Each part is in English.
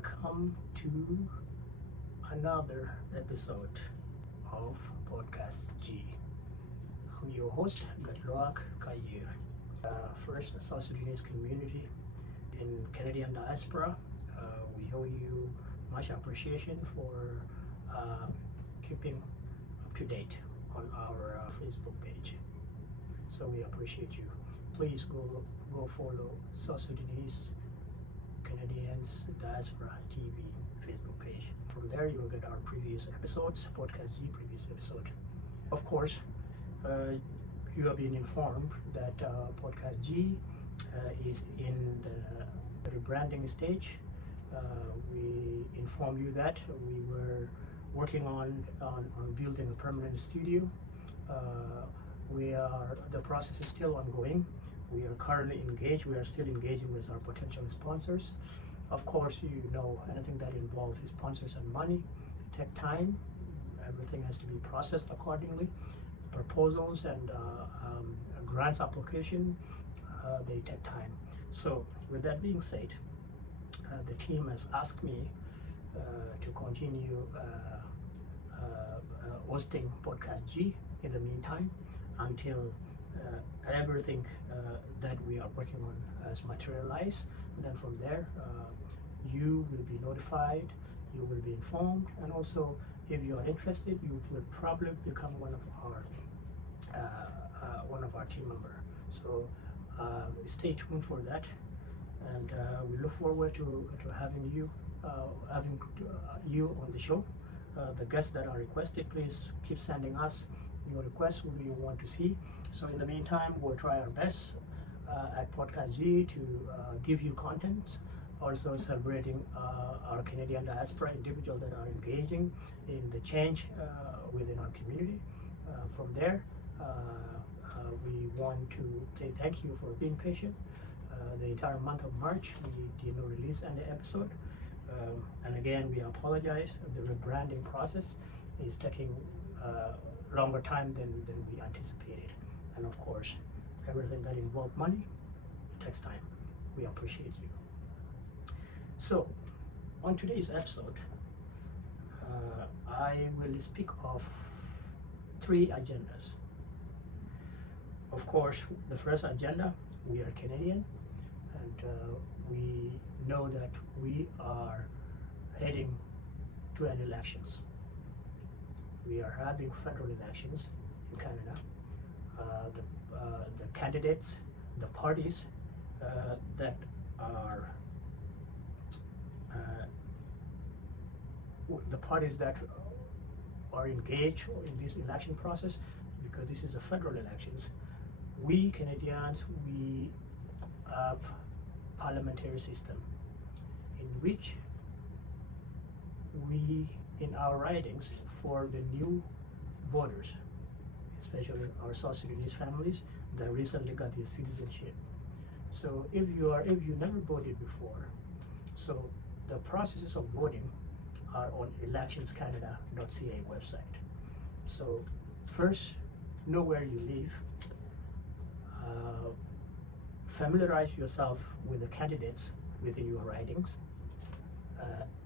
Welcome to another episode of Podcast G. I'm your host, Gadloak Kayir. First, the South Sudanese community in Canadian diaspora, we owe you much appreciation for keeping up to date on our Facebook page. So we appreciate you. Please go follow South Sudanese Canadians Diaspora TV Facebook page. From there, you'll get our previous episodes, Podcast G previous episode. Of course, you have been informed that Podcast G is in the rebranding stage. We inform you that we were working on building a permanent studio. The process is still ongoing. We are currently engaged. We are still engaging with our potential sponsors. Of course, you know, anything that involves sponsors and money take time. Everything has to be processed accordingly. Proposals and grants application, they take time. So with that being said, the team has asked me to continue hosting Podcast G in the meantime until everything that we are working on has materialized. And then from there, you will be notified, you will be informed, and also if you are interested, you will probably become one of our team members. So stay tuned for that, and we look forward to having you on the show. The guests that are requested, please keep sending us your requests, who you want to see. So in the meantime, we'll try our best at Podcast G to give you content, also celebrating our Canadian diaspora individuals that are engaging in the change within our community. From there, we want to say thank you for being patient. The entire month of March, we did not release any episode. And again, we apologize. The rebranding process is taking longer time than we anticipated. And of course, everything that involves money takes time. We appreciate you. So, on today's episode, I will speak of 3 agendas. Of course, the first agenda, we are Canadian, and we know that we are heading to an elections. We are having federal elections in Canada. The candidates, the parties that are engaged in this election process, because this is a federal elections. We Canadians, we have parliamentary system in which we, in our ridings, for the new voters, especially our South Sudanese families that recently got their citizenship. So if you never voted before, so the processes of voting are on electionscanada.ca website. So first, know where you live, familiarize yourself with the candidates within your ridings.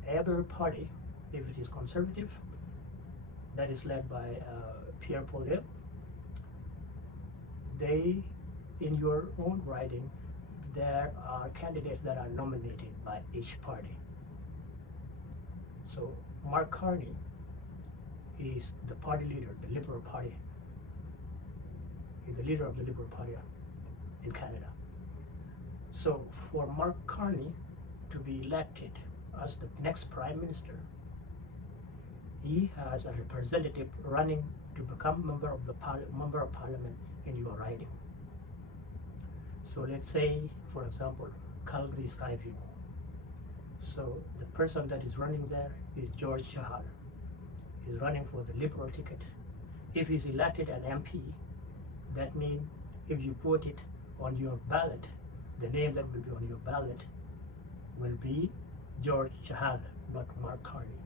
Every party, if it is conservative, that is led by Pierre Poilievre, in your own riding, there are candidates that are nominated by each party. So Mark Carney is the party leader, the Liberal Party. He's the leader of the Liberal Party in Canada. So for Mark Carney to be elected as the next Prime Minister, he has a representative running to become member of Parliament in your riding. So let's say, for example, Calgary Skyview. So the person that is running there is George Chahal. He's running for the Liberal ticket. If he's elected an MP, that means if you put it on your ballot, the name that will be on your ballot will be George Chahal, not Mark Carney.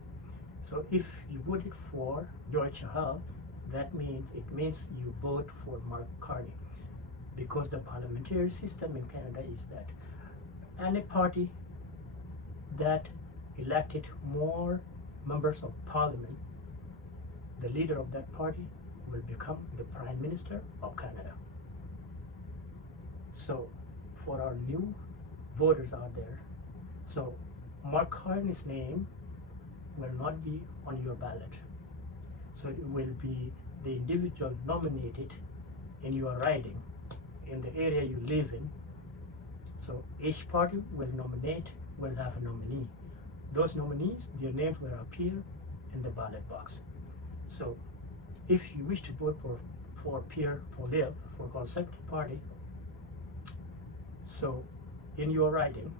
So if you voted for George Chahal, that means you vote for Mark Carney, because the parliamentary system in Canada is that any party that elected more members of parliament, the leader of that party will become the Prime Minister of Canada. So for our new voters out there, so Mark Carney's name will not be on your ballot. So it will be the individual nominated in your riding, in the area you live in. So each party will have a nominee. Those nominees, their names will appear in the ballot box. So if you wish to vote for Pierre Poilievre, for Conservative Party, so in your riding,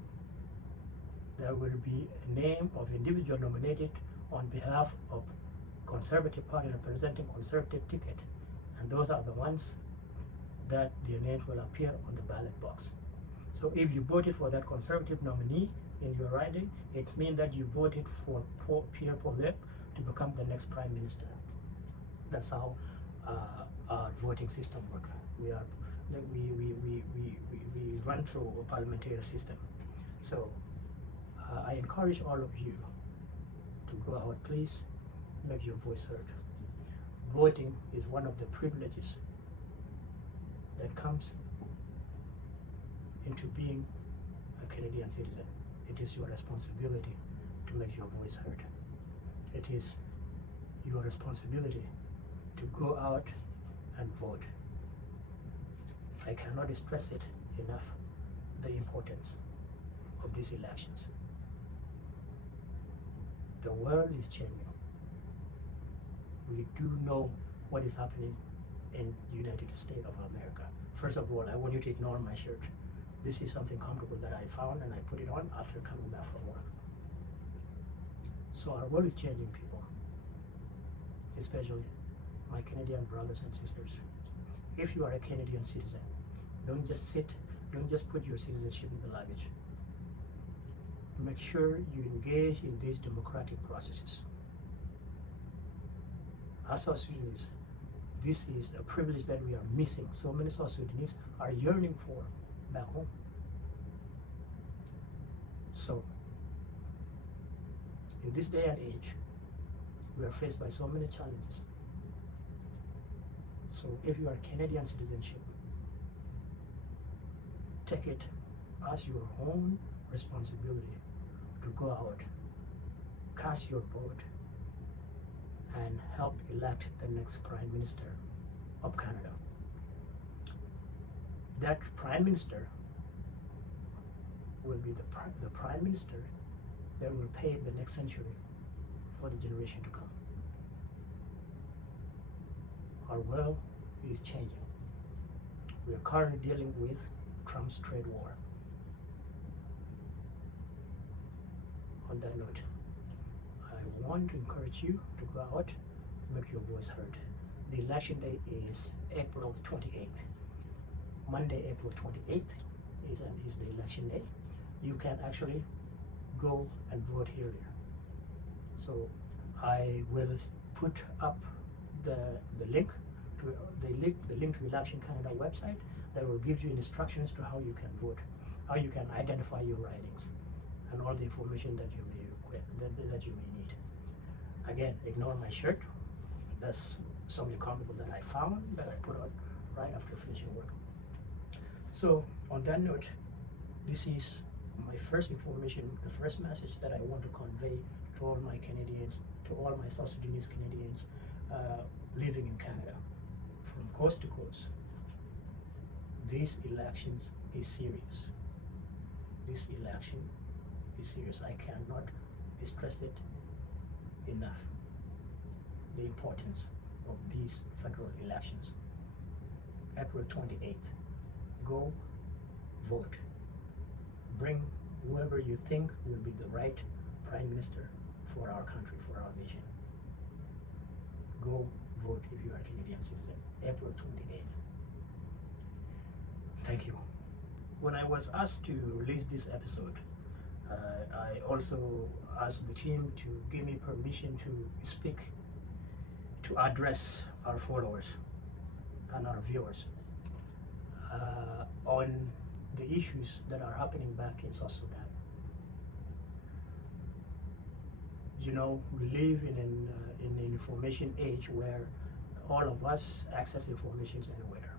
there will be a name of individual nominated on behalf of Conservative Party representing Conservative ticket, and those are the ones that their names will appear on the ballot box. So if you voted for that Conservative nominee in your riding, it means that you voted for Pierre Poilievre to become the next Prime Minister. That's how our voting system works. We run through a parliamentary system. So I encourage all of you to go out, please make your voice heard. Voting is one of the privileges that comes into being a Canadian citizen. It is your responsibility to make your voice heard. It is your responsibility to go out and vote. I cannot stress it enough, the importance of these elections. The world is changing. We do know what is happening in the United States of America. First of all, I want you to ignore my shirt. This is something comfortable that I found and I put it on after coming back from work. So our world is changing, people, especially my Canadian brothers and sisters. If you are a Canadian citizen, don't just put your citizenship in the luggage. Make sure you engage in these democratic processes. As South Sudanese, this is a privilege that we are missing. So many South Sudanese are yearning for back home. So, in this day and age, we are faced by so many challenges. So if you are Canadian citizenship, take it as your own responsibility to go out, cast your vote, and help elect the next Prime Minister of Canada. That Prime Minister will be the Prime Minister that will pave the next century for the generation to come. Our world is changing. We are currently dealing with Trump's trade war. On that note, I want to encourage you to go out, make your voice heard. The election day is April 28th. Monday, April 28th is the election day. You can actually go and vote here. So I will put up the link to Election Canada website that will give you instructions to how you can vote, how you can identify your ridings, and all the information that you may need. Again, ignore my shirt. That's something comfortable that I found that I put on right after finishing work. So on that note, this is my first information, the first message that I want to convey to all my Canadians, to all my South Sudanese Canadians living in Canada, from coast to coast. These elections is serious. This election is serious. I cannot stress it enough. The importance of these federal elections. April 28th. Go vote. Bring whoever you think will be the right Prime Minister for our country, for our nation. Go vote if you are a Canadian citizen. April 28th. Thank you. When I was asked to release this episode, I also asked the team to give me permission to speak, to address our followers and our viewers on the issues that are happening back in South Sudan. you know, we live in an information age where all of us access information anywhere.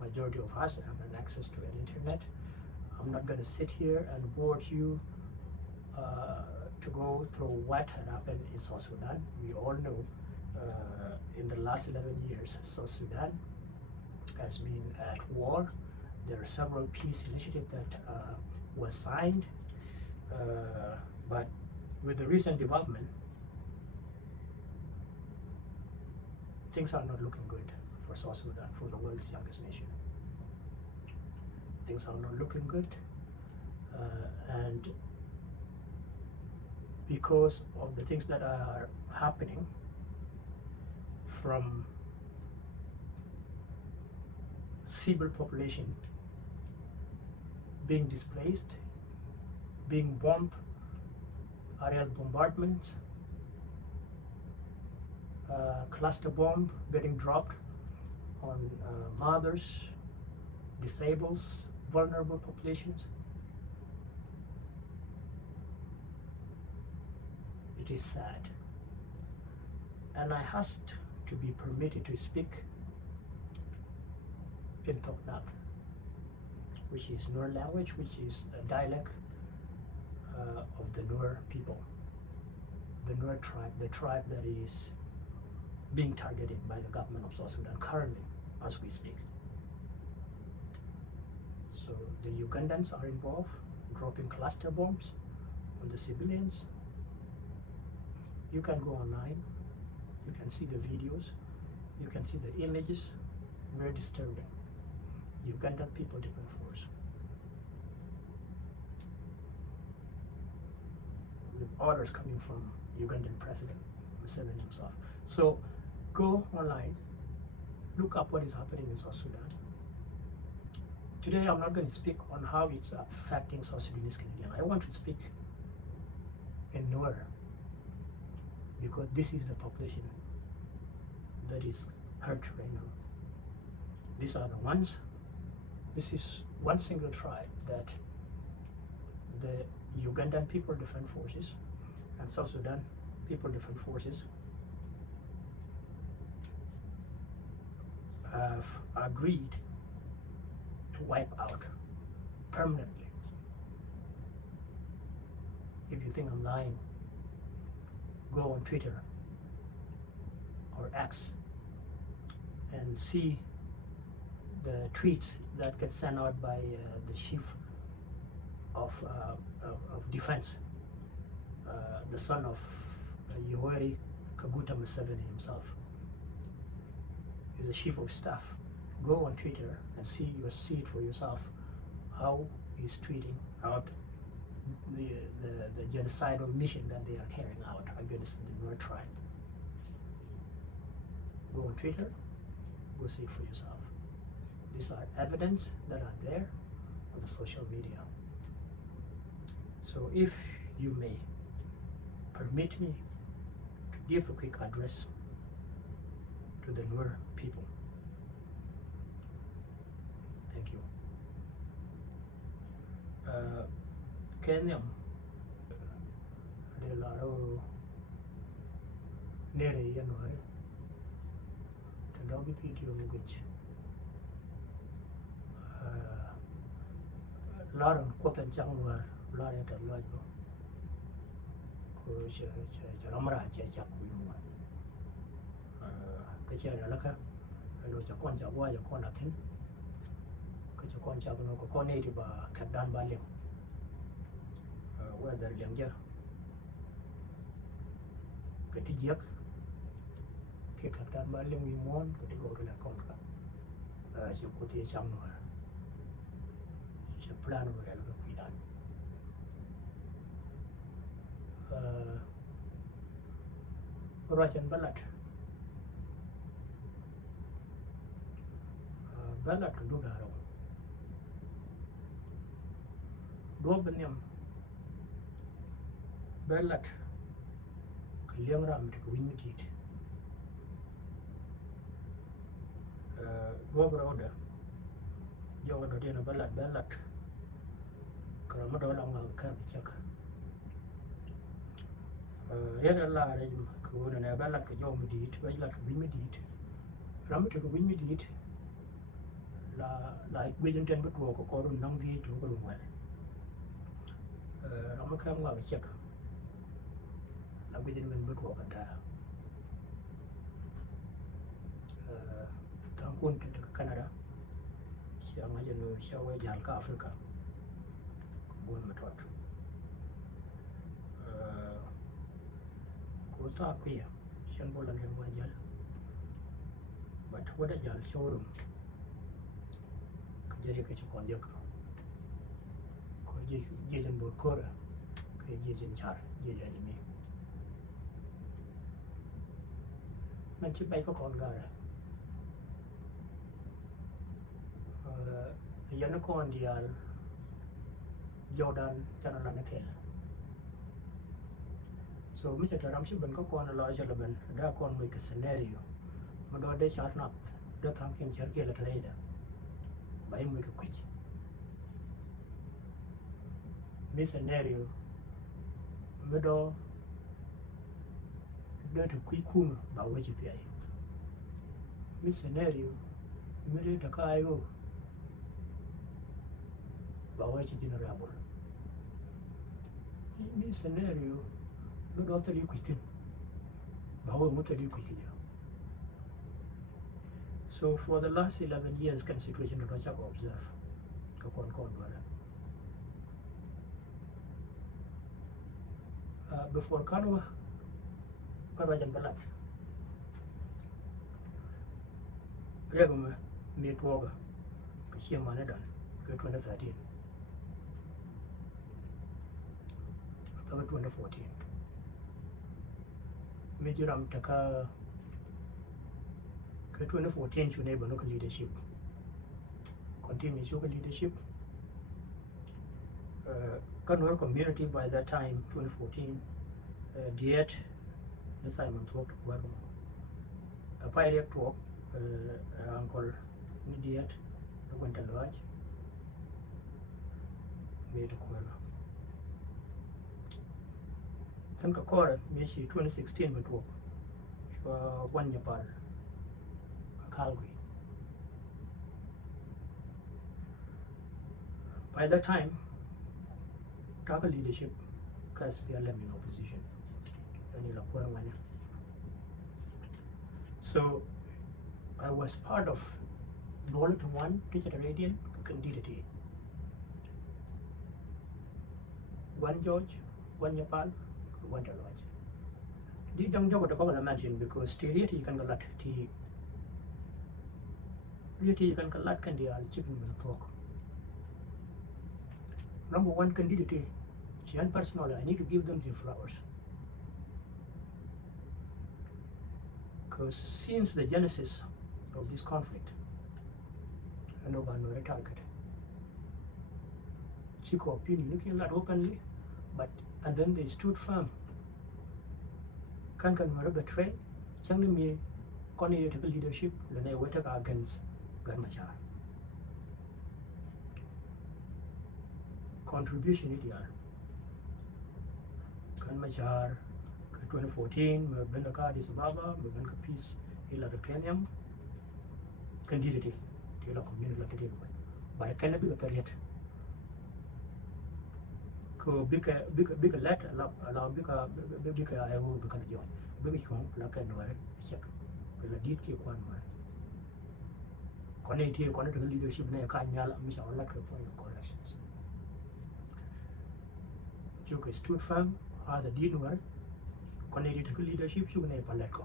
Majority of us have an access to an internet. I'm not going to sit here and bore you to go through what had happened in South Sudan. We all know in the last 11 years, South Sudan has been at war. There are several peace initiatives that were signed, but with the recent development, things are not looking good for South Sudan, for the world's youngest nation. Things are not looking good, and because of the things that are happening, from civil population being displaced, being bombed, aerial bombardments, cluster bomb getting dropped on mothers, disabled, vulnerable populations. It is sad. And I asked to be permitted to speak in Thoknath, which is Nuer language, which is a dialect of the Nuer people, the Nuer tribe, the tribe that is being targeted by the government of South Sudan currently as we speak. So the Ugandans are involved, dropping cluster bombs on the civilians. You can go online, you can see the videos, you can see the images, very disturbing. Ugandan People Defense Force with orders coming from Ugandan President Museveni himself. So go online, look up what is happening in South Sudan. Today I'm not going to speak on how it's affecting South Sudanese Canadian. I want to speak in Nuer, because this is the population that is hurt right now. These are the ones, this is one single tribe that the Ugandan People Defense Forces and South Sudan People Defense Forces have agreed to wipe out permanently. If you think I'm lying, go on Twitter or X and see the tweets that get sent out by the chief of defense, the son of Yoweri Kaguta Museveni himself. He's the chief of staff. Go on Twitter and see it for yourself, how he's tweeting out the genocidal mission that they are carrying out against the Nuer tribe. Go on Twitter, go see it for yourself. These are evidence that are there on the social media. So if you may permit me to give a quick address to the Nuer people. Thank you. Kenyam de laro nere January to lobby video muguj laron kotan changwar lare ta lojo ko ramra cha kuima cái chơi đó là cái rồi cho con cháu qua cho con là thính cái cho con cháu nó có con này thì bà khát đan ba liền qua đời liền chưa cái tí giấc cái khát đan ba liền mình muốn cái tí gọi là con cả chỉ có thể chăm rồi chỉ plan rồi là cái quỷ đàn rồi chân bắt lật Bella to do that. Do benyam Bella Kiliang Ram to win it. Go brother. Yoga do dinner Bella Karamado long check. Yada la re ko na ba lat ka jo mi dit ba lat ka win mi dit ram to ko win mi dit la gwe ten but ko ko run nang di to ko run wal ram ka ma ba chek la gwe men but ko kan ta kan kun ta Canada sia ma jeno sia we jal ka Africa bon ma tot ko ta ku ya sian bolan len wa jal but wada jal showroom jere ke kon jek ko je len bo ko ra ke je jen char je ja ni man chi bai ko kon ga ra yana kon dial Jordan chana la nakel so mi ta ram shi ban ko kon la jala ban da kon mi ke scenario mo do de chat na do tham ken char ke la trader bai mi ke kwich mi scenario mi do to kwi kuma ba waje tsaye mi scenario mi de ta kayo ba waje general mi scenario mi do ta li kwitin ba wa mu ta li kwitin so for the last 11 years kan situation do ta observe ka kon wala before kanwa jan balat rega me toga ka shi ma na dan ka 2013 daga 2014 me jiram ta ka 2014 shune ba no leadership continue show leadership Kanwar community by that time 2014 diet Simon talked about a pirate talk uncle diet went a lodge made a quarrel then ka kora me shi 2016 but walk one Nepal Calgary by that time Taka leadership has been in opposition. So I was part of Dollar to One Digital Radiant candidate. One George, one Nepal, one Lodge. The don't know what I mentioned because you can get tea. You can get candy chicken with fork. Number one candidate, personally, I need to give them the flowers. Because since the genesis of this conflict, I know about no target. Chico opinion, looking at openly, but and then they stood firm. Can betray, Changing me, continued leadership, then they went against Ganmachar. Contribution ideal. Ganmachar 2014, Benaka Addis Ababa, Benaka Peace, Ila the Kenya, candidate, Tila community, but I cannot be a threat. Ko big let allow big I will become a joint. Big home, like a Nuer Nation. Will a deed keep one more. Connect leadership, Kanyala, Miss our lack of corrections. Joke stood firm as a deed were. Connected leadership, you never let go.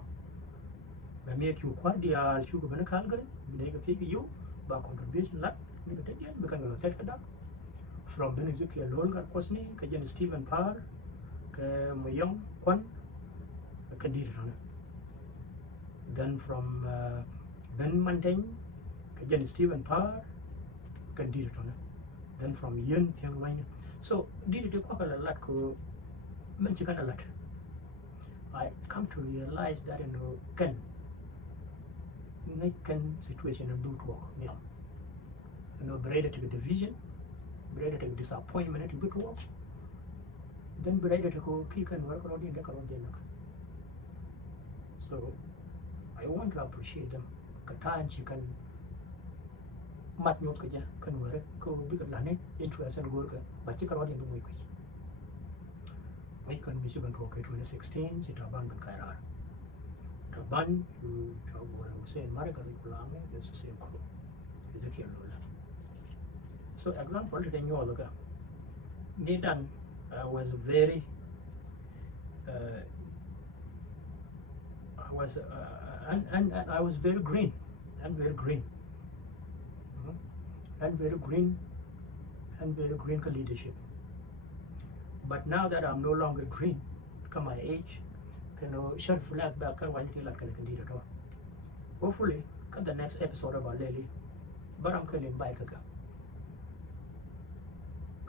By make you quite the sugar when a Calgary, make a figure you, by contribution, like, make a take it, become a take it down. From Beniziki Lolga Cosney, Kajan Stephen Parr, Moyong, Kwan, a candidate on it. Then from Ben Montaigne, Kajan Stephen Parr, candidate on it. Then from Yun Tiang Wayne. So, did it quite a lot, mention a lot. I come to realize that can make situation and do work. Braided to division, braided to disappointment to good work. then be ready to go kick and work around in the current. So I want to appreciate them. Katan chicken mat nyot kaja kan work ko big lane interest and work but chicken around in the week. I can miss you 2016 ci taban ban kairar taban you say Marika Kulame is the same crew is a kill. So example today you all Nidan was very and I was very green and very green and very green and very green leadership. But now that I'm no longer green, come my age, can shut flag back and one thing like can at all. Hopefully, cut the next episode of our lady, but I'm calling bike again.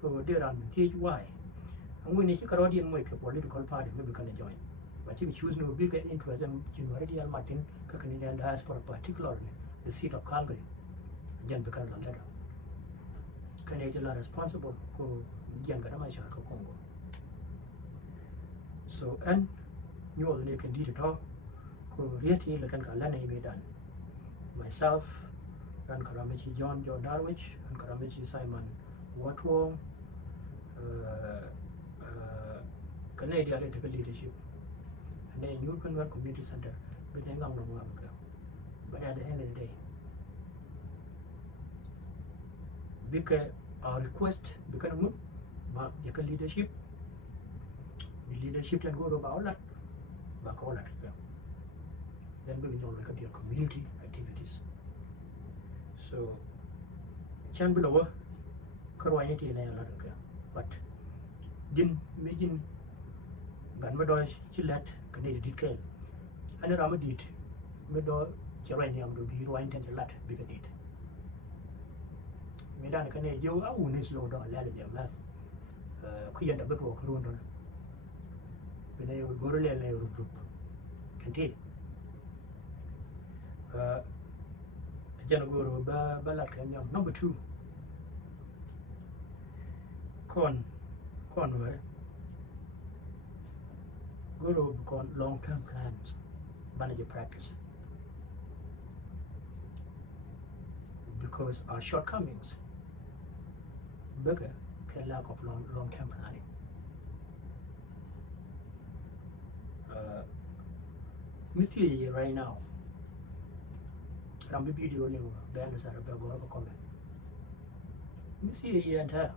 Go there and teach why. I'm going to see Carodian make a political party, maybe can join. But if you choose no bigger interest in General Martin, Canadian diaspora, particularly the seat of Calgary, Jan become a letter. Canadian are responsible for Jan Gadamashaka Congo. So, and you all can do it all. Really, like myself, and Karamichi John Darwich, and Karamichi Simon Watwell, Canadian Political Leadership, and then you can work community center, but then I'm not. But at the end of the day, because our request become about the leadership. The leadership can go about that, back all that. Then we will look at their community activities. So, chan below, Karwanity in a lot of but Jin, Mijin, Ganmadosh, Chilat, Canadian detail, and a Ramadit, Medo, Geranium to be Rwine and Lat, big a date. Medan Canadian, I wouldn't slow down, let their math. Kuyan a bit walk London. When they would go to a group. Can't Janaguru Balakanyam. Number 2. Conway. Go to long-term plans, manager practice. Because our shortcomings, bigger can lack of long-term planning. Missy right now. I'm video link bands are about comment. Missy and her,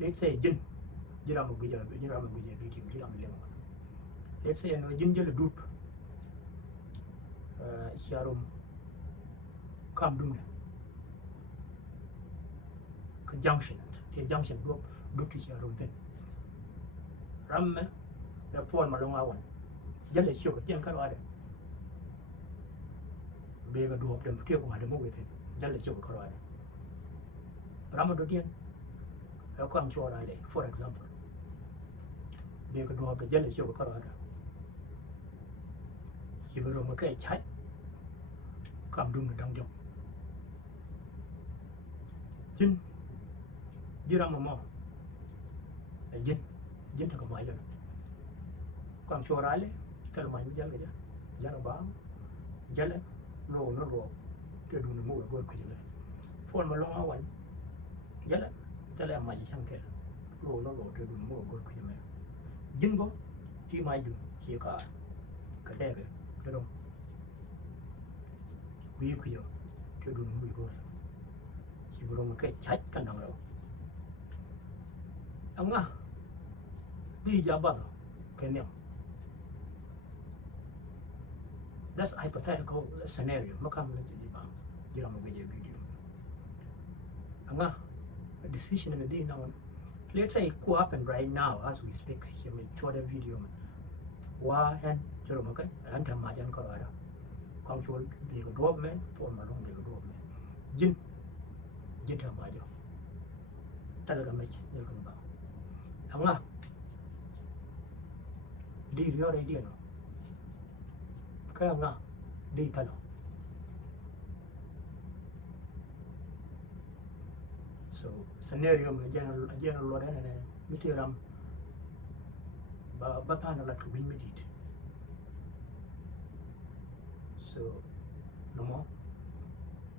let's say Jin, Jiram video, let's say Ginger Dupe, Sharum, Kamdung, conjunction, the junction group, Duke Sharum thing. Ram, the Paul Malonga one. Jelly sugar, Jan Carvada. Bega do up them, take one, move with him. Jelly sugar Carvada. Ramadodian, a control alley, for example. Bega do up the jelly sugar Carvada. He will make a chat. Come doing the dung job. Jin, Jiramama. A Jin, Jin took a mile. Control alley. Tell my Jalaga, Janaba, Jala, no, to do the move a good creature. For my long one, Jala, tell him my shanker, no, to do more good creature. Jimbo, he might do, he a car, Cadere, the room. We could to do more good. He will make a chat canaro. Anga, be Jabba, can you? That's a hypothetical scenario. A decision in the day now. Let's say it could happen right now as we speak. Here with shorter video. Wa and Jeromaka and Majan Colorado. Control big dog man, for my long big dog man. Jin Majo. Telegamage, Yelkamba. Anga. Did your idea? Kaya di pano. So scenario general Lord and Mitiram batana la to win medit so no more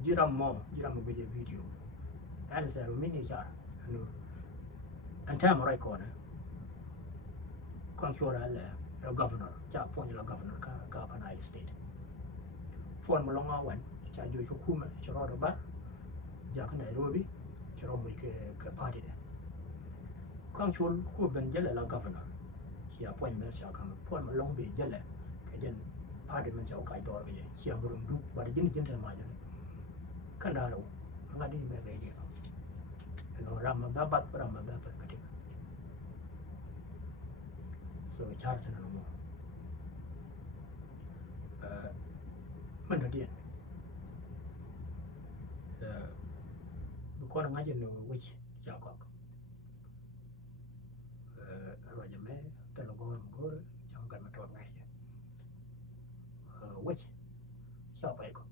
jiram guje video and say mini jar no and time right corner control the governor ja point la governor ka panai state phone malonga wan cha jo ko kuma charo do ba ja ka Nairobi charo mo ke party de control ko ben jale la governor ya point mer cha ka phone malong be jale ke jen party men cha ka do be ya burum du ba de jin ta ma jan kan da ro ngadi me re di no ram ba patik so charge na no man da dien ko na ngaje no which ja ko ro ja me ta lo gor jam kan ma to ngaje which sa ba ko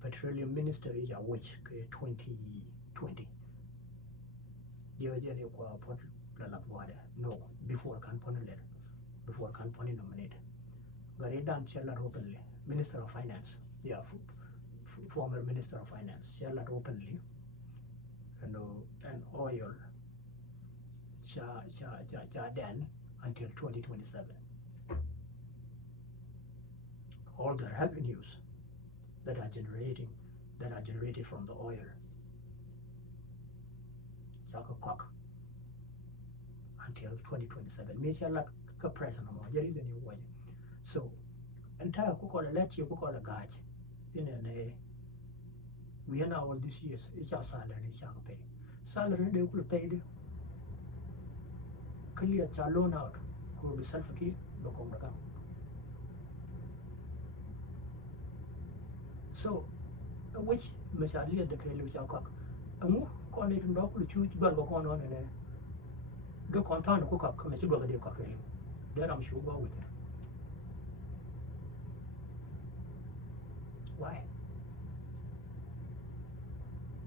petroleum minister is a which 2020 dio je ne ko pot la voada no before can nominate gare dan chella openly minister of finance yeah former minister of finance chella openly and oil cha then until 2027 all the revenues that are generated from the oil Cock until 2027. Me shall not go present more. There is a new way. So entire cook let you cook a gauge in an we are now all these years. It's our salary, shall pay. Salary they could pay the clear loan out could be self key, look on the account. So which Mr. Lear the Kelly cock. A move connect and dog will choose burger corn on and do content cook up come to the cock. Then I'm sure go with it. Why?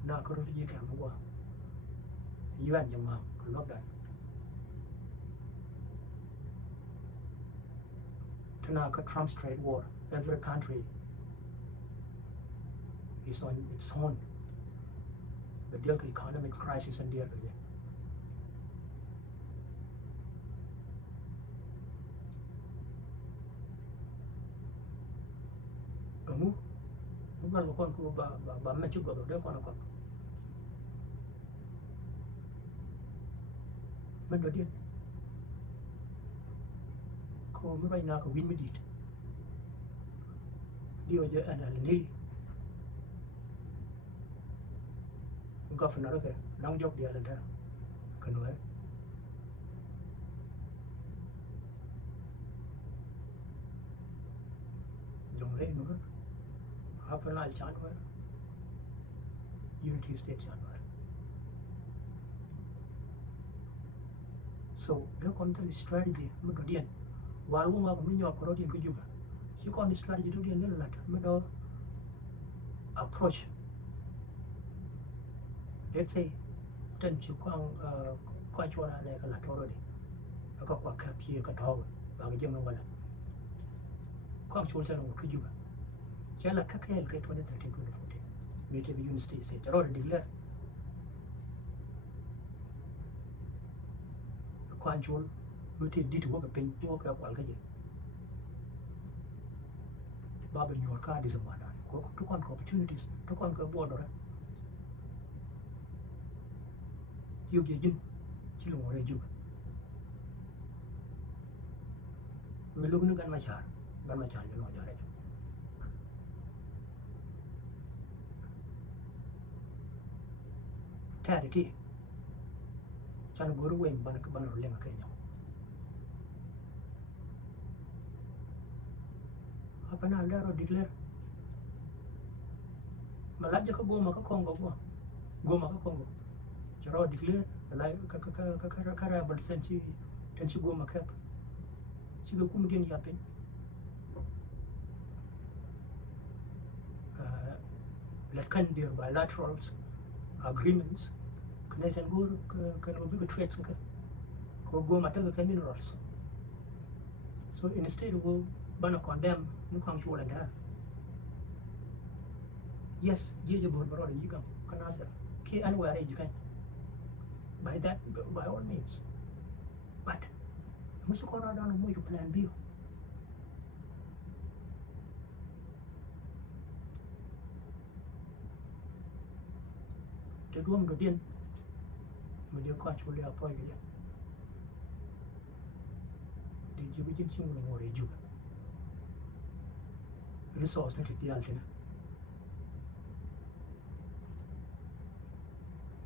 Now could you can go. You and your mom love that. To now Trump's trade war, every country is on its own. The deal economic crisis and deal with it. Ba me chu go do ko na ko. Men do din. Ko me bai na ko win me dit. Dio je anal ni. Governor ke long job dia lenta kenua jong le no apa na chanwa unity state chanwa so the control strategy mo do dien wal wo ma ko mi nyop ro dien ko juba you con strategy do dien lat mo do approach. Let's say, then you can't quite what I like a lot already. I got what cap here, got over, like a German one. Quite what I could you? Jella Kakel get 2013 2014. We take a United States state, already declared. Quantual, we take did work a pin, walk up while getting. Bob in your card is a one. Took on opportunities, took on border. You get in, you know what I do. We look at my child, but my child, you know, you're right. Charity. Chan go away, but a cabana or lemon. Up an alder or declare. Malaja go Maka Congo, go Maka Congo. Charo declare, like Kakara, but then she go Macap. She go come again yapping. Let can deal bilaterals agreements Canadian go can big trades go matter the minerals. So instead of ban condemn no come sure and yes, you board but you can answer. Okay, anywhere you can by that by all means. But must go down and make a plan B. The room to din with your control appointed. Did you get in more you? Resource not the alternate.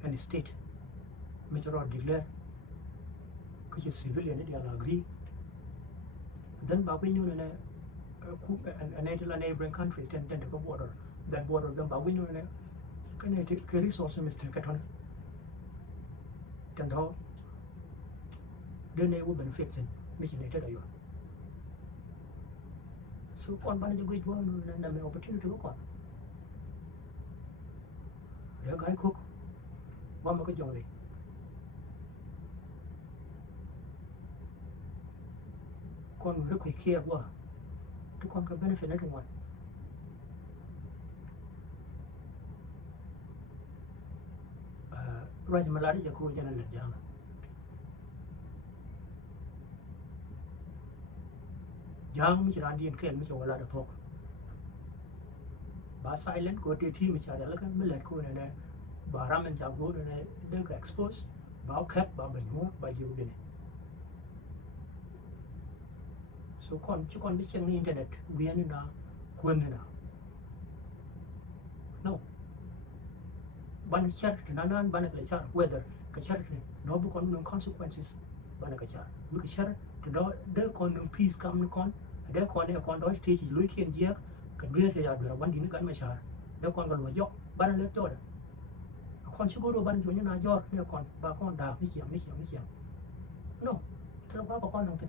And the state major or declare because you civilian they'll agree. Then by when you in a neighboring countries tend to go border that border them by when you can I take resource mistake at one. Then how then they will benefits in making it you. So con ban the good one and an opportunity to work on. The guy cook one more jolly. Con rất quick here quá, tụi con có benefit nữa đúng không? Right mà lại giờ cô cho nên là giang. Giang mới chỉ làm điên khen mới cho là được thôi. Bà silent cô đi thi mới chỉ là cái mới lệch cô này bà ram mình chào cô này đừng có expose, bà khép bà bình hoa bà chịu đi. So chứ con biết trên internet quyền như nào quyền như nào no ban chat thì nó ban cái chat whether cái chat thì nó có no consequences ban cái chat cái chat thì đó đỡ con no peace come no con đỡ con đó thì chỉ lối kiên giặc cái đứa thì là được ban đi nó gắn mà chat đỡ con còn lúa dốc ban lên đó con chỉ có đồ ban chỗ như nào do nếu con bà con đào mấy chiếc no thế là quá bà con không thể.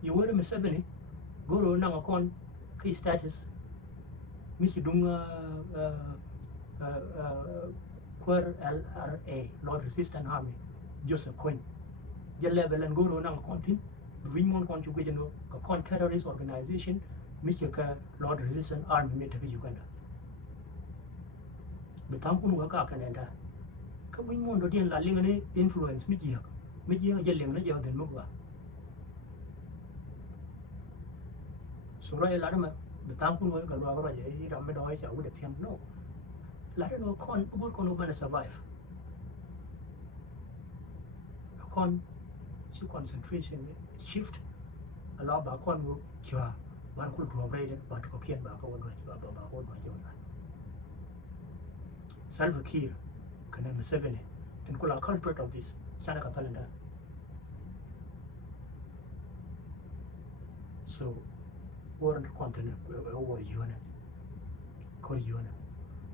You were a Museveni, go to Nangakon's key status, Michi Dunga, LRA, Lord Resistance Army, Joseph Coin. Just level and go to Nangakontin, Vimon contribution of a terrorist organization, Michika Lord Resistance Army, Meta Uganda. But Tampun work out Canada. Kabimon to deal Ling influence Mijia, yelling Naja than Muga. So right là mà tao cũng nói cái loại cái gì đó mới đói cháu được thêm no là nó con nó survive con chỉ concentration shift allow bà con nó chờ bạn cũng rùa bay đấy bạn có khiên bà con nói bà con nói cho bạn Salva Kiir cái này Museveni and cũng là culprit of this sana cái palenda so warrant content over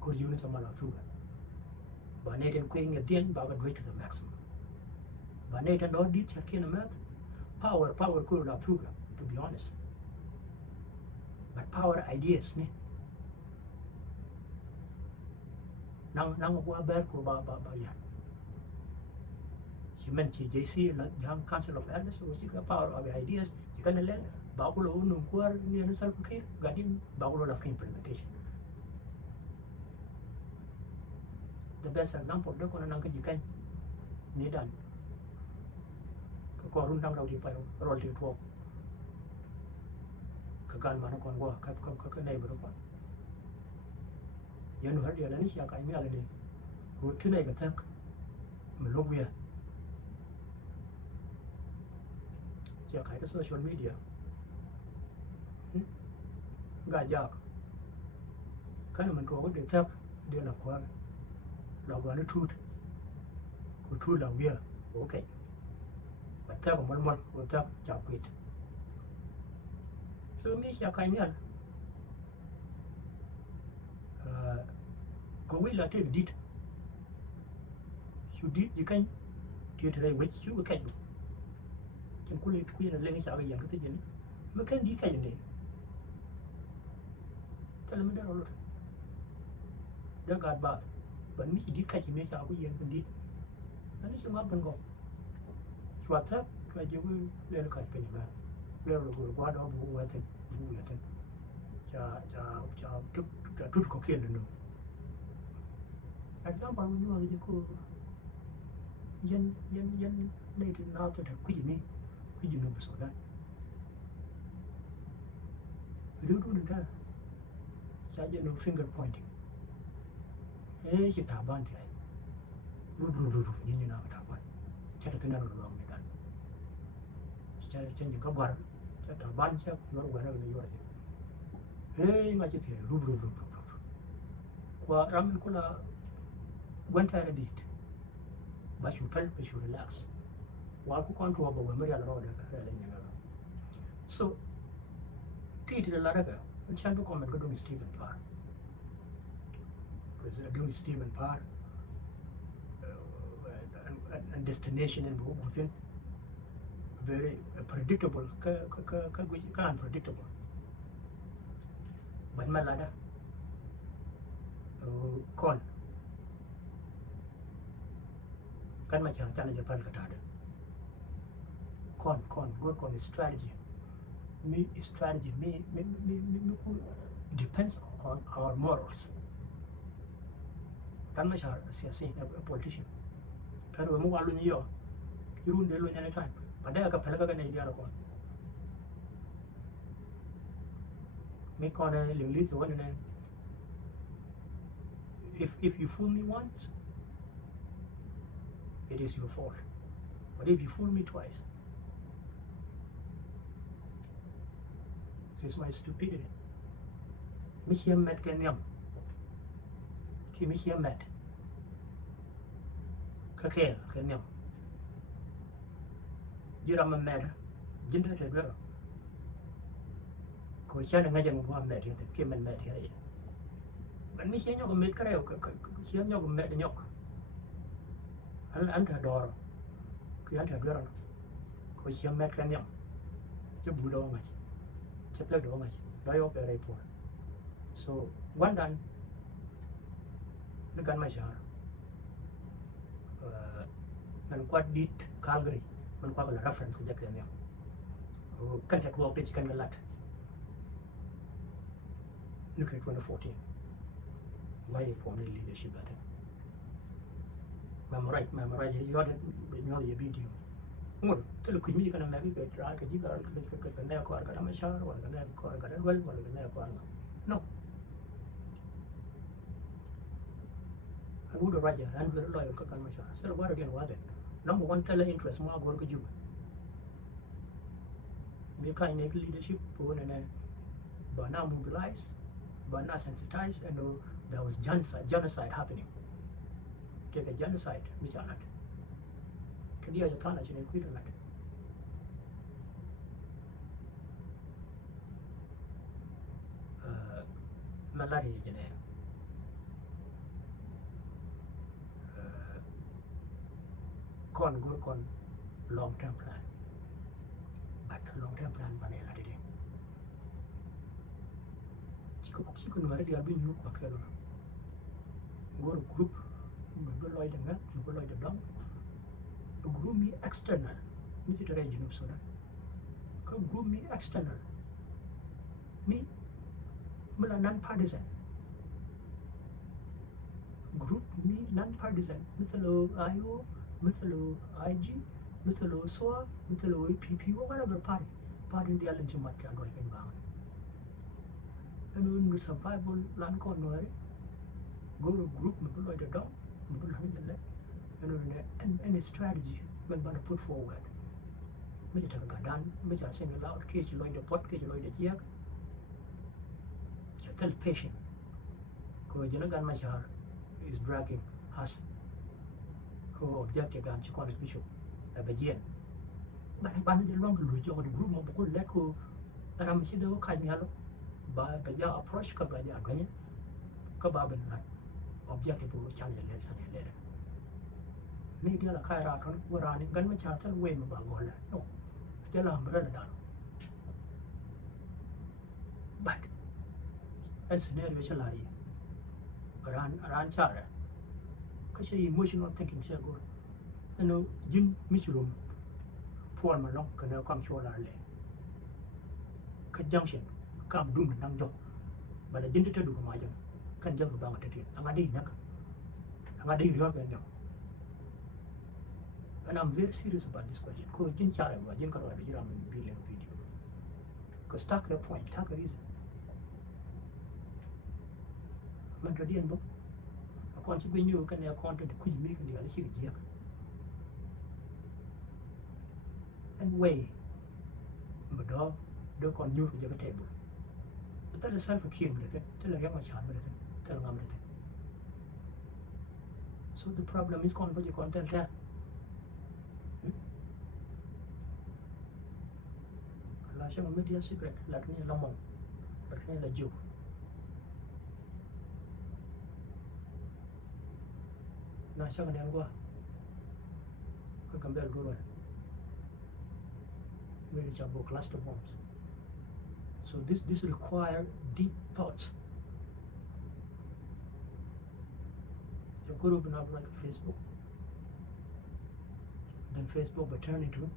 Korean sama la thuga baneten queen again baga do to the maximum baneten do dit chakin math power ko la thuga to be honest but power ideas ni nang ko ber ko ba ya human JC la jam council of elders so she got power of ideas you can let bagulo nung kuar ni ano Salva Kiir gadin bagulo la implementation. The best example do ko nang kajikan ni dan ko rundang daw di pa rol di to ka gan man ko ngwa ka nei bro ko yanu har dia ni siya ka mi ala ni ko tinai ga tank mu lobya siya ka ta social media gà giặc cái này mình có để thép để là qua là nó thu là kia ok và thép của mình của thép chào quýt so mi sẽ cái nhá có biết là cái dit chú dit gì cái thì thế này với chú cái đủ chẳng có lấy quy là lên cái sao cái gì cái gì nữa. မကန်ဒီခိုင်နေတယ်မဒါလို့ they got back but me did catch me cha ku yen did and it's not been go what up ka je we le ka pe ni ba le ro go wa do bu wa ten cha tut ko kien no example we know je ko yen le ti na ta ku ji ni no so da ru du da cha je no finger pointing ji ta ban ti ru ni na ta ban cha ta na ro lo me da cha ni ka gwar cha ta ban cha yor wa na ni yor nga ci te ru kwa ramen kula gwanta da dit ba shutal ba shu relax wa ku kontu ba wa mari ala ro da ka le nyanga so titi da laraga chan ko comment ko dum Stephen Parr because dum Stephen Parr and destination in Bugutin very predictable ka unpredictable but malada kon kan ma chan chan je pal katada kon good kon strategy me depends on our morals kan ma char siyasi a politician pero mo walu ni yo yurun de lo nyane time pada ka pal ka ne dia ko me kon lingli so one if you fool me once it is your fault but if you fool me twice it is my stupidity me here met kenyam ki me here met kakel kenyam jira ma met jinda te dwero ko chana ngajan mo met yete ki men met here ban mi chen nyok met kareo chen nyok met nyok an ta dor ki an ta dwero ko chen met kenyam je bu do ngai je plek do ngai dai opere por so one dan dengan masyarakat man kuat dit Calgary man kuat la reference ke jaknya kan tak walk dit kan galat look at 2014 why for me leadership battle memorize you had no your video ngor telo kimi kana magi ke tra ke jiga ke kana ko ar kana masyarakat wala kana ko ar kana wal wala kana ko no Udo Raja and very loyal Kakan Masha. So what again was it? Number one tele interest more go to Juba. We kind of leadership but now mobilized, but not sensitized, and there was genocide happening. Take a genocide, which are not. Can you turn at you quit on that? Malaria Genera. Con long-term plan, but long-term plan banela dide. Chico no dia bin yu kwa kero. Go group, no loy de ngat, no loy de dom. Group me external, mi ti region of Sudan. Ko group me external. Me mula non-partisan. Group me non-partisan. Mithalo IO مثل IG مثل SWA مثل APP or whatever party in the Allen Market are going inbound. And when the survival land go to group like the dog, and any strategy when going to put forward. Maybe take a gun, maybe I sing a loud case you like the pot, case you like the jack. Tell patient. Because you know gun Machar is dragging us. Objective dan chikon bishop abajian ban de long lu jo de group mo ko le ko ram shi do ka nyalo ba ja approach ka ba ja ganya ka ba ben na objective bu challenge le ni dia la kai ra ton wara ni gan ma cha tal we ma ba go la no de la umbrella dan but and scenario chalari ran chara ka che emotional thinking che go ano jin michurum puan ma long kana kam chola le ka junction kam dum nang dok bala jin te du ko ma jam kan jam ba ngata tin anga dei nak anga dei rior ben and I'm very serious about this question ko jin chara ba jin karo bi ram billion video ko stack a point tak a reason man radian bo kon ci binyu kan ya content ku ji mi kan ya ci ji yak and way but do kon nyu ko jaga table ta la self accused with it ta la yang ma chan with it ta la ngam with it so the problem is kon bo ji content there la shang media secret la ni la mo la ni la joke na shang ne ngwa ko kambel go ro really jumbo cluster bombs. So this require deep thoughts. So go open up like Facebook. Then Facebook will turn into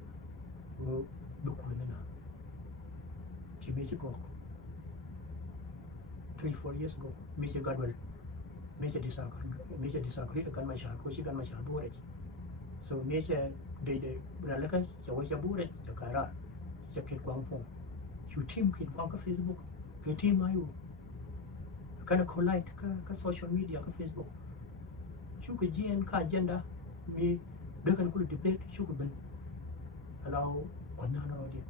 book women. She made it work. 3-4 years ago, Mr. Godwell, Mr. disagree, gun my child, she gun my child board. So Mr. they Ralaka, Jawisha board, Jakara. Kid Guang Pong. You team Kid Guang Facebook. You team I kind of collide social media Facebook. You could GN ka agenda. Me they can cool debate. You could ben allow Kwanana audio.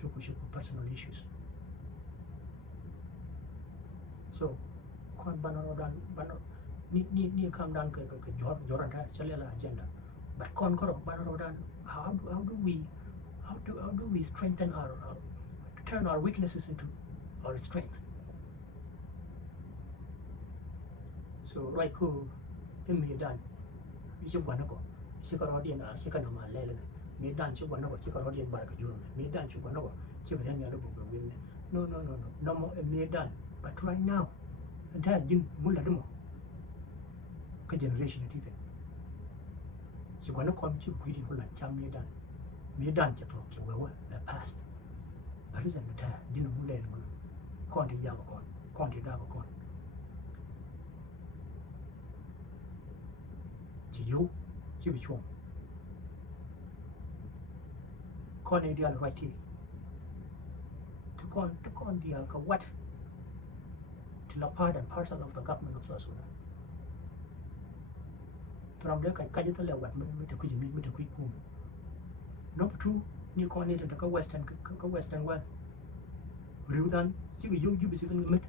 You could personal issues. So Kwan Banano ni come down Jordan Chalela agenda. But how do we strengthen our turn our weaknesses into our strength? So right ko me dan shi gwana ko shi ka rodin a shi kana ma lele me dan shi gwana ko shi ka rodin barka juro me dan shi gwana ko shi ka dan ya rubu win no more me dan but right now entire jin mulla dimo ka generation it she gonna come to quitting who like cham me dan to talk well the past there is an entire dinner mulen con the yawa con the dava con you chum con ideal right here to con the what to la part and parcel of the government of South Sudan. From there, I can't tell what me to quit. Number 2, you call it the Western world. Real done, see you be even met.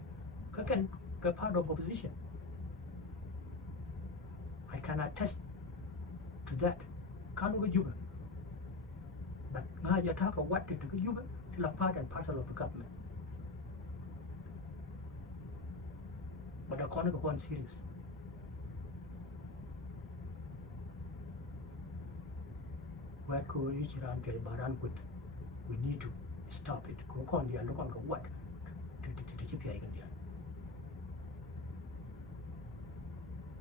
Can part of opposition. I can attest to that. Can't go Juba. But now you talk of what to Juba till a part and parcel of the government. But I can't go on serious. Where could you run Baran with? We need to stop it. Go on, look on what to keep the idea.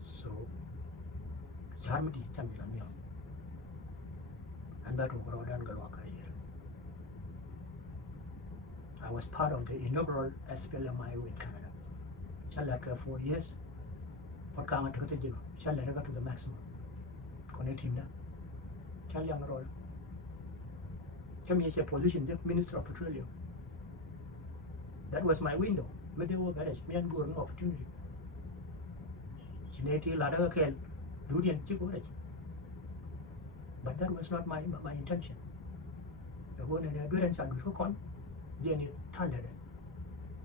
So, Yarmati Tamilania and that Rodan Galwaka here. I was part of the inaugural SPLMIO in Canada. Shall I 4 years? What come to the gym? Shall I go to the maximum? Connect him now. Young role. Come here, position, Minister of Petroleum. That was my window. Medieval garage, me and go no opportunity. Chineti Lada Kel, Ludian Chiborage. But that was not my intention. The one in a good and child with con, Jenny Taller,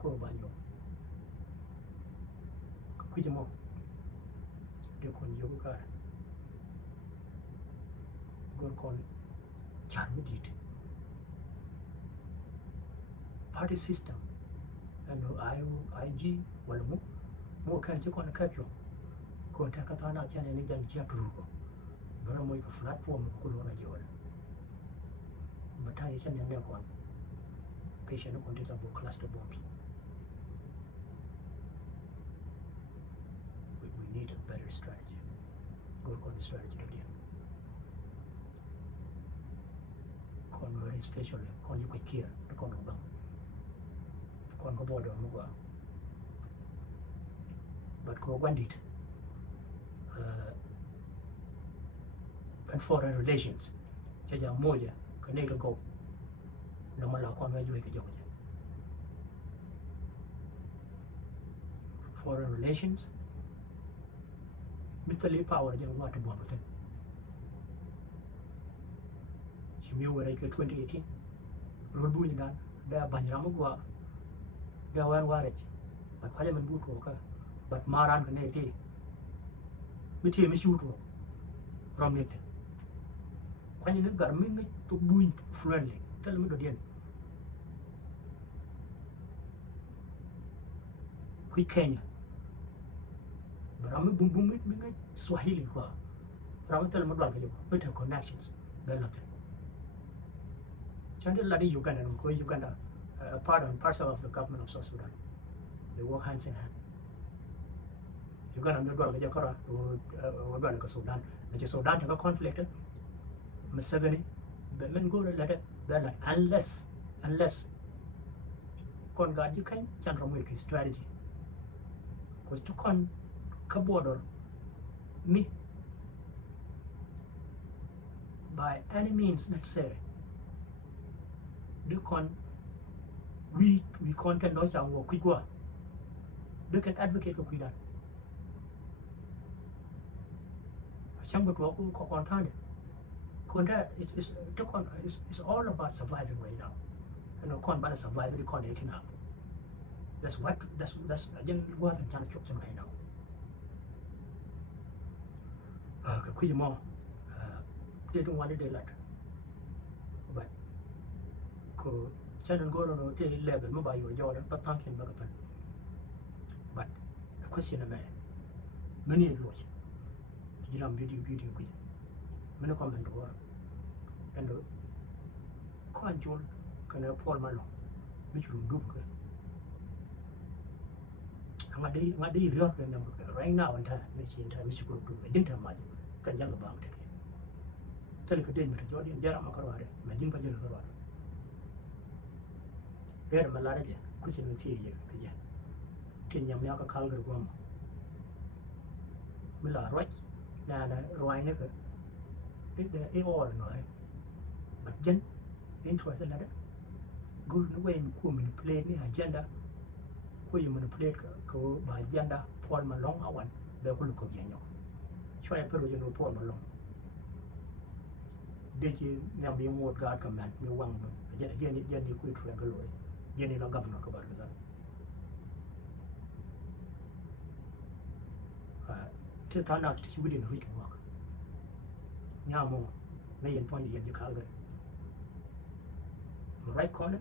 Go Banyo. Kujimo. The con yoga. Called Charmidit party system and IG Walmu more can check on a capture contact Katana Chan and Jan Chiaprugo Baramoik platform of Kulona Joel but I send a milk on patient content about cluster bombs better strategy. Go on the strategy again. Con very especially con you could care the con of them. Con go border no. But go one it. And foreign relations. Chaja moja kanega go. No mala con where you can foreign relations. Mithali power you want to born with him. She knew where I could 2018. Road boon dan, there Banyaramugua, there were warrage, but Parliament boot worker, but Maran can take. With him is shoot from it. When you got me to boon friendly, tell me again. Quick Kenya. But I'm a boom boom with me, Swahili. I'm telling my brother, better connections, better nothing. Chandel Ladi Uganda, Uganda, part and parcel of the government of South Sudan. They work hands in hand. Uganda, the Dwala Jakara, or Sudan, which is Sudan have a conflict. Museveni, the men go to letter, unless con God you can make his strategy. Because to con border me by any means necessary. They can we contend those and work quick. They can advocate for that. Some would walk on time. It's all about surviving right now. And no con but survival the con enough. That's again what I'm trying to chop right now. They don't want to do that. But channel go on the level mobile your Jordan, but thanking back upon. But a question of man. Many a lot. You don't beauty good. Many comment to work. And the control can Paul Malone, which will do. I'm a day right now and time, which in time is going to do. I didn't have much. Can young about it. Tell a day with Jordan, Jaramakarware, Majin Pajanakara. Where am I larger? Question and see you. Tin Yamaka Calgar Guam. Milla right? Nana Roinaker. It all no. But Jen, interested letter. Good way in who manipulate the agenda. Who you manipulate go by agenda, Paul Malong, one, the Guluko Geno. Try a Peruvian Paul Malong. Did you now be more God command me one? Jenny quit Rangaloi. Jenny no governor about that. Till turn out she wouldn't we can walk. Yamo, million point in the Calgary. Right corner,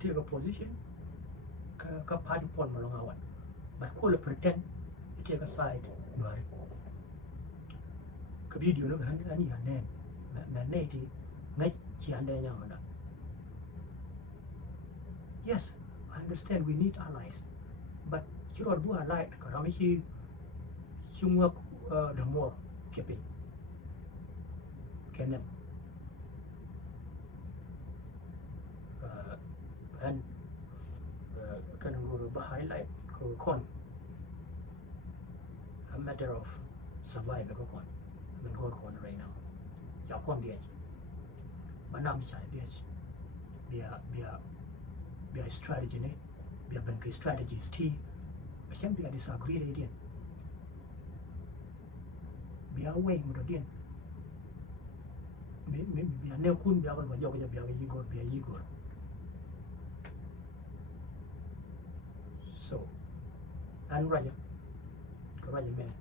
take a position, party Paul Malong one. But call it pretend to take a side. Video look any name, native, Yamada. Yes, I understand we need allies, but you don't do allied, Karamichi, you work the more keeping. Can them and can go to highlight con a matter of survival con. Go on right now. Y'all come here. But now I'm shy. Be a strategy, be a bank strategies. I can't be a disagree again. Be a way with again. Maybe be a no kun be able to be a Igor. So, and Raja man,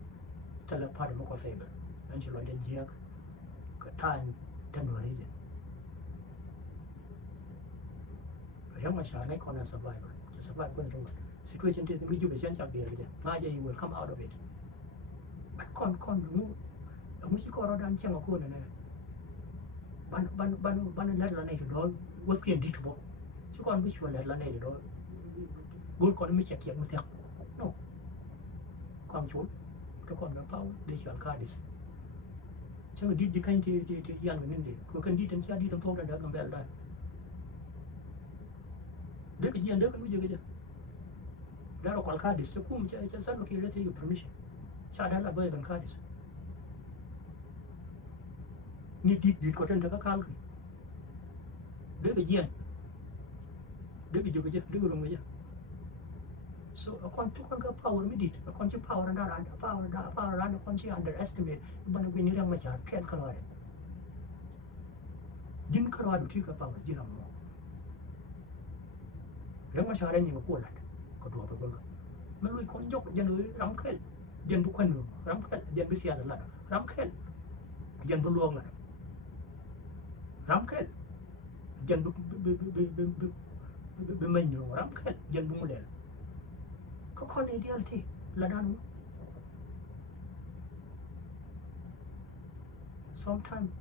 tell a part of my favor. And you like the jerk, Katan, Tenor region. But how much I like on a survivor to survive going to situation to the you change up there again. Maja, you will come out of it. But con move. And we go around and sing a code and ban let Lanate door, what can do? You can't wish for let Lanate door. Good con me check with them. No. kwam chul to kon ga pau de chal kadis chang di kan ti yan ngin de ko kan di tan cha di tan thok da ga bel da de ka jian de ka nu je ga da ro kwal kadis to kum cha sa lo ki rete you permission cha da la ba ban kadis ni di ko tan da ka kal de ka jian de ka jo ga de ka ro ga so a kon ka power mi dit a kon power ran a kon underestimate ban gwi ni rang ma cha ken kalwade jin kalwadu ti ka power jinam mo rang ma cha ran ni ko lat ko do ba ko ma lui kon jok jan ram khel jan bu kwan ram khel jan bi sia la ram khel jan bu luong la ram khel jan bu men yo ram khel jan bu mu lel có con ideality là đàn sometimes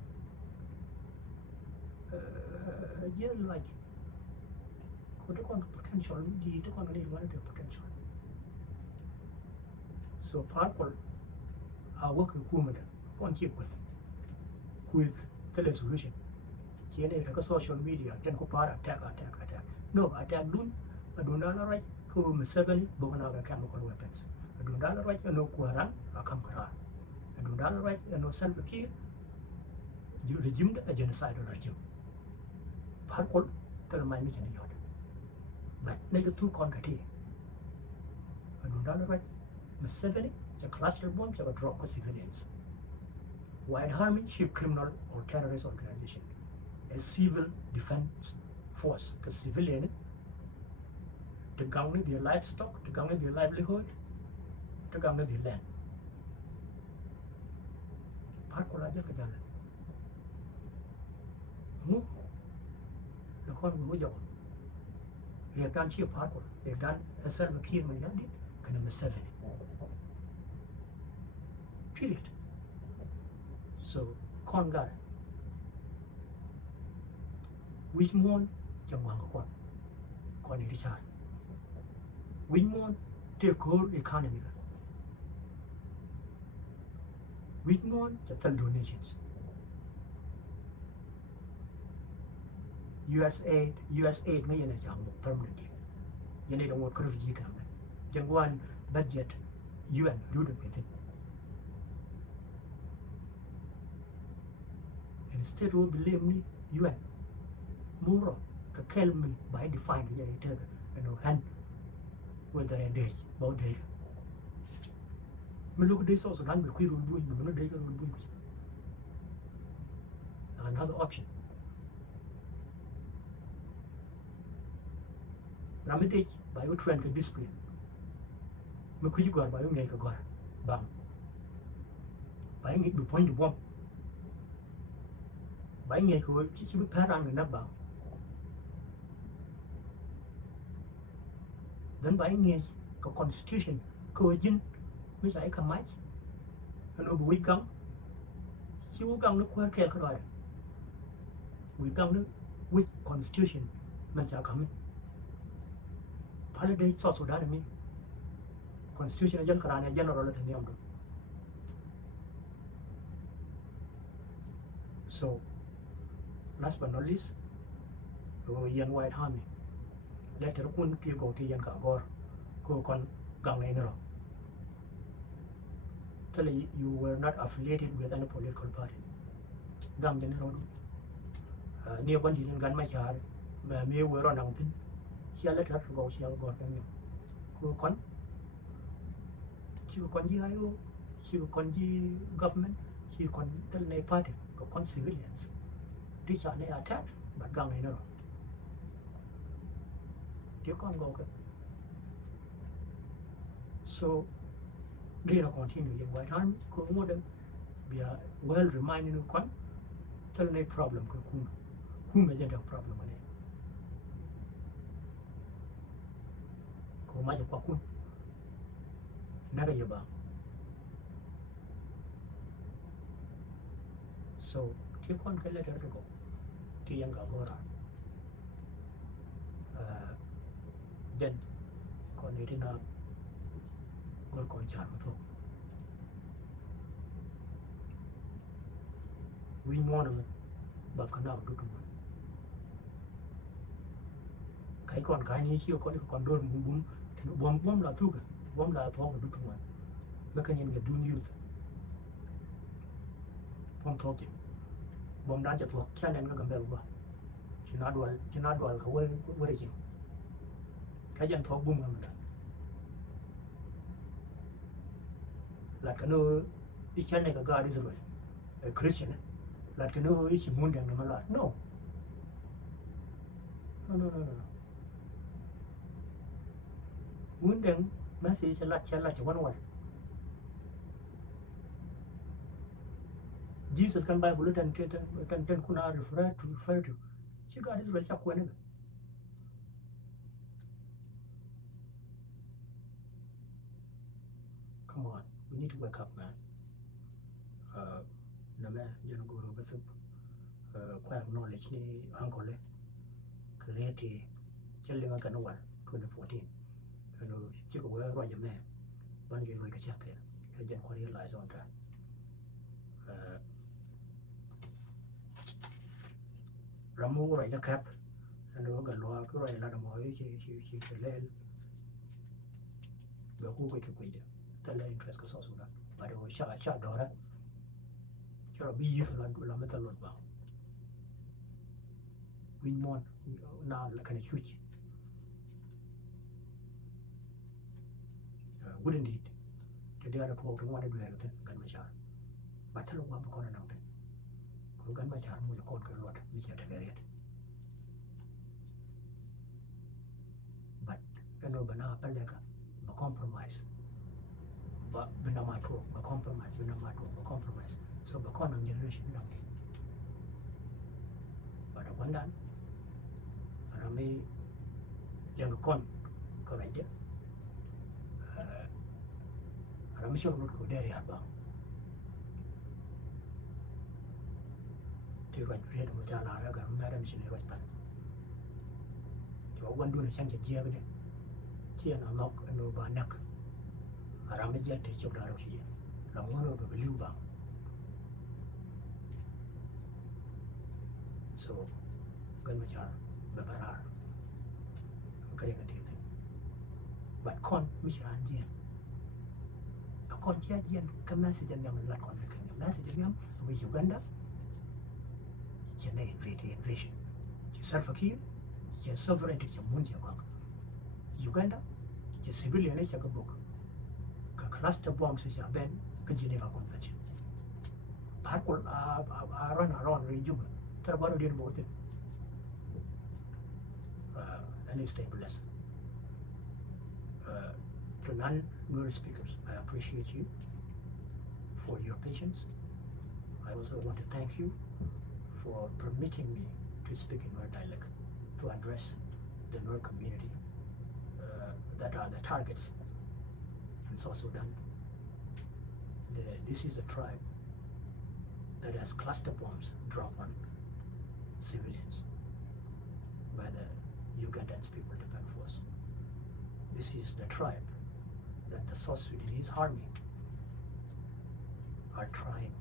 just like có đứa con potential gì đứa con này want the potential so part của work with con chịu with the solution chỉ này là cái social media trên có part attack no attack đúng mà đúng đó là right ko Museveni bogana chemical weapons adundala right no kuaran akamkara adundala right no Salva Kiir regime a genocidal regime parkol kalmai mi chani yod but nega tu konkati adundala right Museveni a cluster bomb to drop for civilians white army she criminal or terrorist organization a civil defense force because civilian to govern their livestock, to govern their livelihood, to govern their land. Part ko raja ka jalan. Mu, lakon gu jaw. Dia dan chia part ko, dia dan asal Kiir man jadi kena Museveni. Period. So kon gar. Which one jamang kon ni richard. Winmon take whole economy. Winmon capital donations. US aid ngayon na siya permanently. Yan ay dong work of GCAM. Jangwan budget UN ruled within. Instead of believe me UN more ka tell me by define yan ay taga hand whether a day, about day. Me look this also done with queer bull, but no day or bull. Another option. Ramidage by your trend discipline. Me could you go by your make a gar, bam. Buying it be point to bomb. Buying a go, teach you parang and up bam. Then by nghe có constitution cơ dinh mới giải cầm máy nó bị cấm siêu cấm nó qua kẹt rồi bị cấm nó with constitution mình sẽ cấm phải là đây South Sudan này constitution dân cái này general là thành nhau được so last but not least rồi yên white army later kun ti go ti yan ka gor ko kon gang nei no tell you were not affiliated with any political party gang den ro ne ban din gan ma char ma me we ro nang tin sia later go sia go kan ko kon ji ayo ki kon ji government ki kon tel nei party ko kon civilians this are they attack but gang nei no Điều con go cái so đây là continue in white army ko mo dem bia well reminding con tell no problem ko kum me jada problem ne ko ma ja kwa naga yaba so ti kon ka letter to go ti yang ga gora then còn để na gol kon jar ma thok wi mo na ba kana du tu kai kon kai ni chi kon dor bum la tu bum la thok du tu ma kan yin ga dun youth bum thok bum dan ja thok kyan en ga gambel ba ci na dual ka wari ci ka jan thok bum ngam da la ka no i kyan ne ka ga di zuro Christian la ka no i ci mun den ma la no mun den ma sai ci la ci wan wan Jesus kan Bible dan kuna refer to shi ga Israel cha kwani come on we need to wake up man na me jen go ro besu kwa knowledge ni ankole create chellinga kan wal 2014 no chi ko wa ro me ban ge ro ka cha ke jen ko realize on that ramu rồi nó cap nó gần loa cái rồi là mọi chỉ lên về khu vực cái gì đó là interest của South Sudan và điều cha đó đó cho bị gì là mới luôn vào win mon nào là cái huge wouldn't need the other people don't want to do anything gần mà cha but thằng ông mà con nào cũng gần mà cha mua con cái luật mình sẽ thực hiện but cái nó bên nào bên cái mà compromise but bên nào mà thôi mà compromise bên nào mà thôi mà compromise so mà con năm generation nào đi và nó vẫn đắn nó mới liền cái con có vậy đấy nó mới cho nó của đây hả bạn thì vậy thì nó cha là cái mà ra mình rồi ta cho quan đuôi sang cái chia cái đấy chia nó mọc nó bà nặc ra mới chết thì chụp đó đâu gì làm nó bị lưu bằng so gần mà cha bà ra cái này cái gì bạn con mới ra gì con chia diện cái message yang mình là con phải cái message yang với Uganda chỉ là invasion chỉ self-care chỉ sovereignty chỉ muốn chỉ có Uganda chỉ civilian ấy chỉ có book cái cluster bombs sẽ bên cái Geneva Convention bahar kul around region terbaru dia buat any stateless to non-Nuer speakers, I appreciate you for your patience. I also want to thank you for permitting me to speak in Nuer dialect to address the Nuer community that are the targets in South Sudan. This is a tribe that has cluster bombs dropped on civilians by the Ugandan People Defense Force. This is the tribe that the South Sudanese army are trying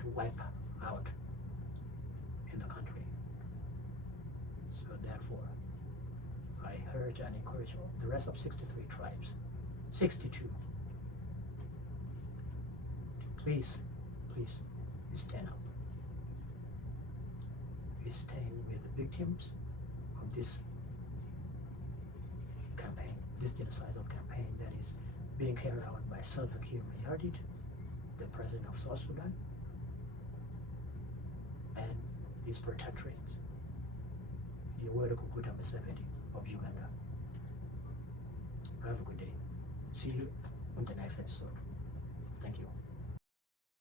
to wipe out in the country. So therefore, I urge and encourage the rest of 63 tribes, 62, to please stand up. We stand with the victims of this campaign, this genocidal campaign that is being carried out by Salva Kiir Mayardit, the president of South Sudan, and his protectorates, Yoweri Kaguta Museveni of Uganda. Have a good day. See you on the next episode. Thank you.